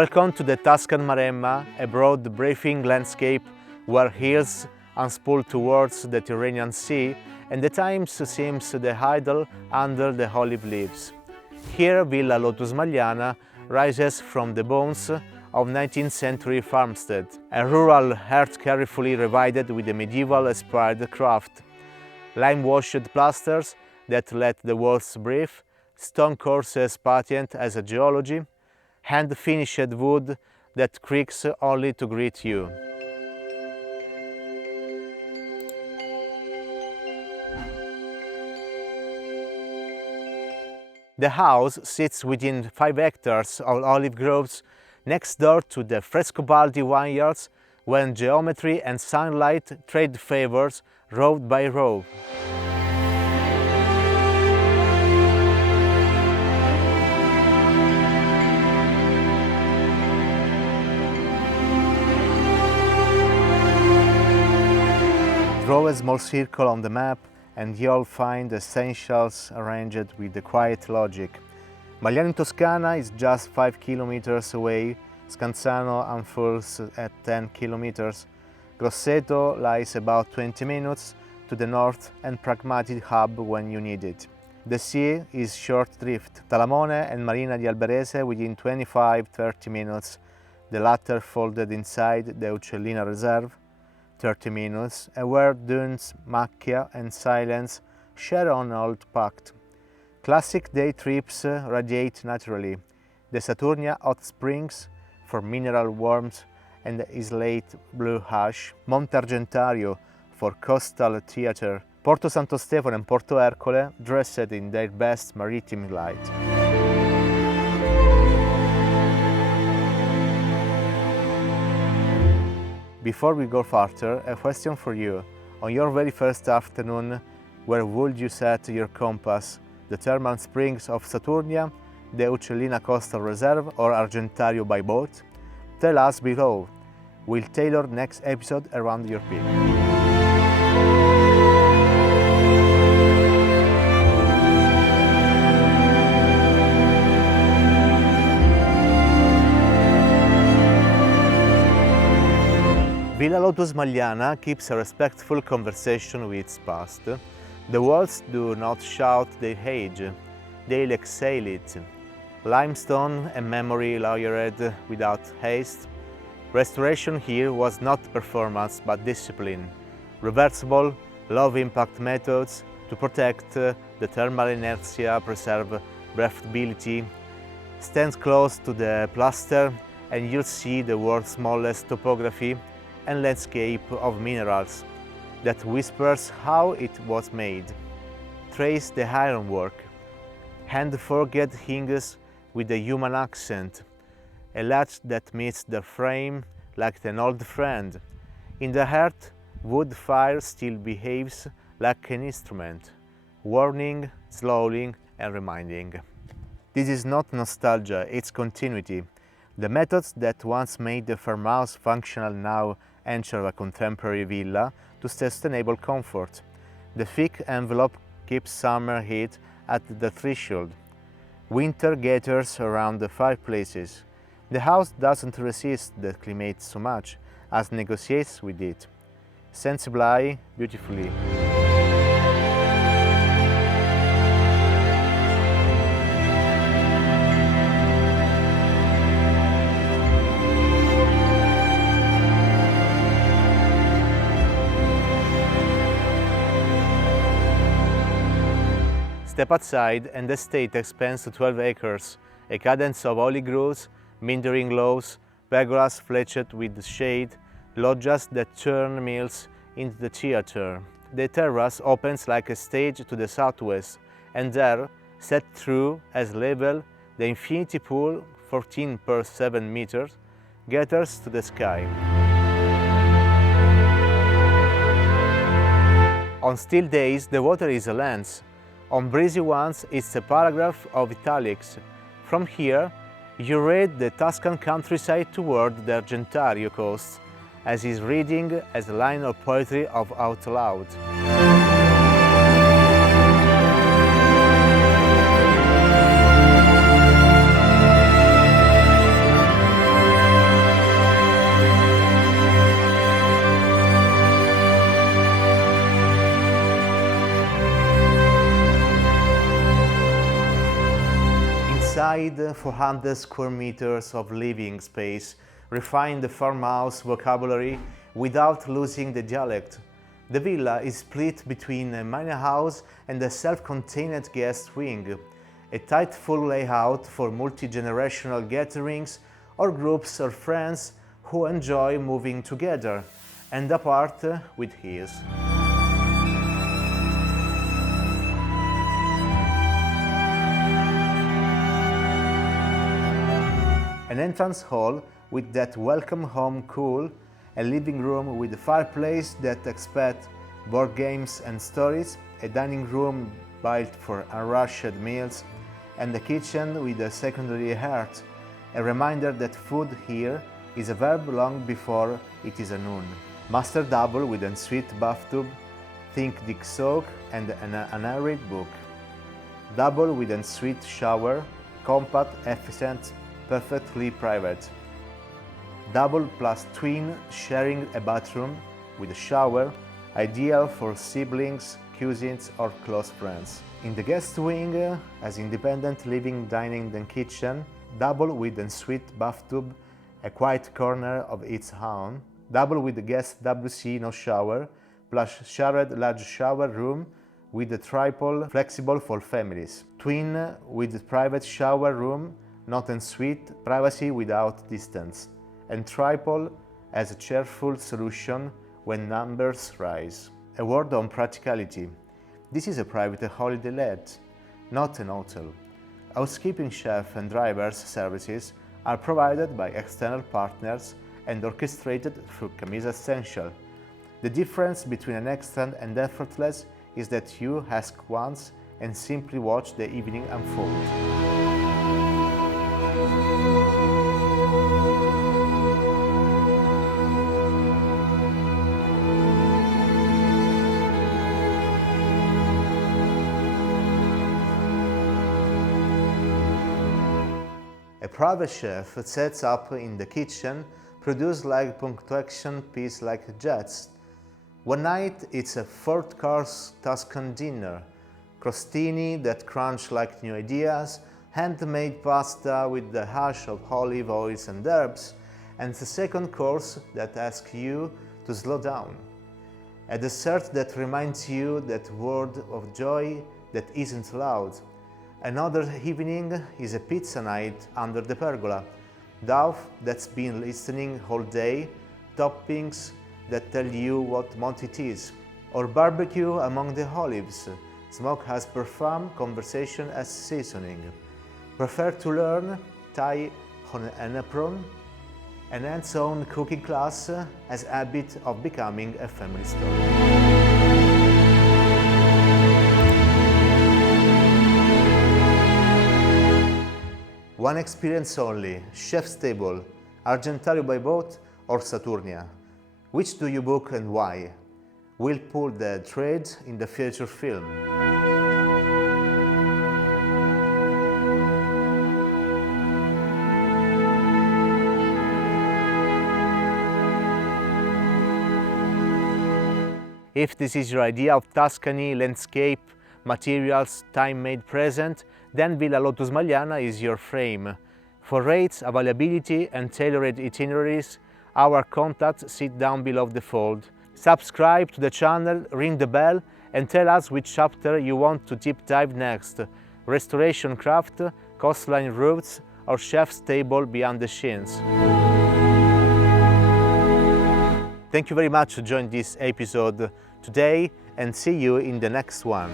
Welcome to the Tuscan Maremma, a broad, breathing landscape where hills unspool towards the Tyrrhenian Sea and the Thames seems the idle under the olive leaves. Here Villa Lotus Magliano rises from the bones of 19th century farmstead, a rural heart carefully revived with a medieval-inspired craft. Lime-washed plasters that let the walls breathe, stone courses patent as a geology, hand-finished wood that creaks only to greet you. The house sits within 5 hectares of olive groves next door to the Frescobaldi Vineyards, when geometry and sunlight trade favors row by row. Draw a small circle on the map and you'll find essentials arranged with the quiet logic. Magliano in Toscana is just 5 kilometers away, Scanzano unfolds at 10 kilometers, Grosseto lies about 20 minutes to the north and pragmatic hub when you need it. The sea is short drift, Talamone and Marina di Alberese within 25-30 minutes, the latter folded inside the Uccellina Reserve, 30 minutes, and where dunes, macchia and silence share an old pact. Classic day trips radiate naturally. The Saturnia hot springs for mineral warmth and the Islate blue ash, Monte Argentario for coastal theatre, Porto Santo Stefano and Porto Ercole dressed in their best maritime light. Before we go further, a question for you. On your very first afternoon, where would you set your compass? The thermal springs of Saturnia, the Uccellina Coastal Reserve or Argentario by boat? Tell us below. We'll tailor next episode around your pick. Villa Lotus Magliano keeps a respectful conversation with its past. The walls do not shout their age, they exhale it. Limestone and memory layered without haste. Restoration here was not performance but discipline. Reversible, low-impact methods to protect the thermal inertia, preserve breathability. Stand close to the plaster and you'll see the world's smallest topography and landscape of minerals that whispers how it was made. Trace the ironwork. Hand-forged hinges with a human accent. A latch that meets the frame like an old friend. In the heart, wood fire still behaves like an instrument, warning, slowing and reminding. This is not nostalgia, it's continuity. The methods that once made the farmhouse functional now enter a contemporary villa to sustainable comfort. The thick envelope keeps summer heat at the threshold. Winter gathers around the fireplaces. The house doesn't resist the climate so much as negotiates with it. Sensibly, beautifully. Step outside and the estate expands to 12 acres, a cadence of olive groves, meandering lawns, pergolas fletched with shade, loggias that turn mills into the theatre. The terrace opens like a stage to the southwest, and there, set through as level, the infinity pool, 14 per 7 meters, gathers to the sky. On still days, the water is a lens. On breezy ones, it's a paragraph of italics. From here, you read the Tuscan countryside toward the Argentario coast, as is reading as a line of poetry of out loud. wide 400 square meters of living space refine the farmhouse vocabulary without losing the dialect. The villa is split between a manor house and a self-contained guest wing, a tight full layout for multi-generational gatherings or groups of friends who enjoy moving together and apart with ease. An entrance hall with that welcome home cool, a living room with a fireplace that expects board games and stories, a dining room built for unrushed meals, and a kitchen with a secondary heart, a reminder that food here is a verb long before it is a noun. Master double with ensuite bathtub, think dish soak, and an unhurried book. Double with ensuite shower, compact, efficient, perfectly private. Double plus twin sharing a bathroom with a shower, ideal for siblings, cousins or close friends. In the guest wing, as independent living, dining and kitchen, double with ensuite bathtub, a quiet corner of its own, double with the guest WC no shower, plus shared large shower room with a triple flexible for families. Twin with private shower room, not ensuite, privacy without distance, and triple as a cheerful solution when numbers rise. A word on practicality. This is a private holiday let, not an hotel. Housekeeping chef and drivers services are provided by external partners and orchestrated through Camisa Essential. The difference between an extend and effortless is that you ask once and simply watch the evening unfold. A private chef sets up in the kitchen, produce like punctuation piece like jets. One night it's a 4th-course Tuscan dinner, crostini that crunch like new ideas, handmade pasta with the hash of olive oils and herbs, and the 2nd course that asks you to slow down. A dessert that reminds you that word of joy that isn't loud. Another evening is a pizza night under the pergola, dove that's been listening all day, toppings that tell you what month it is, or barbecue among the olives, smoke as perfume, conversation as seasoning. Prefer to learn? Tie on an apron, an hands-on cooking class as habit of becoming a family story. One experience only, chef's table, Argentario by boat or Saturnia. Which do you book and why? We'll pull the thread in the feature film. If this is your idea of Tuscany, landscape, materials, time-made present, then Villa Lotus Magliano is your frame. For rates, availability and tailored itineraries, our contacts sit down below the fold. Subscribe to the channel, ring the bell and tell us which chapter you want to deep dive next. Restoration craft, coastline routes or chef's table beyond the scenes. Thank you very much for joining this episode today and see you in the next one.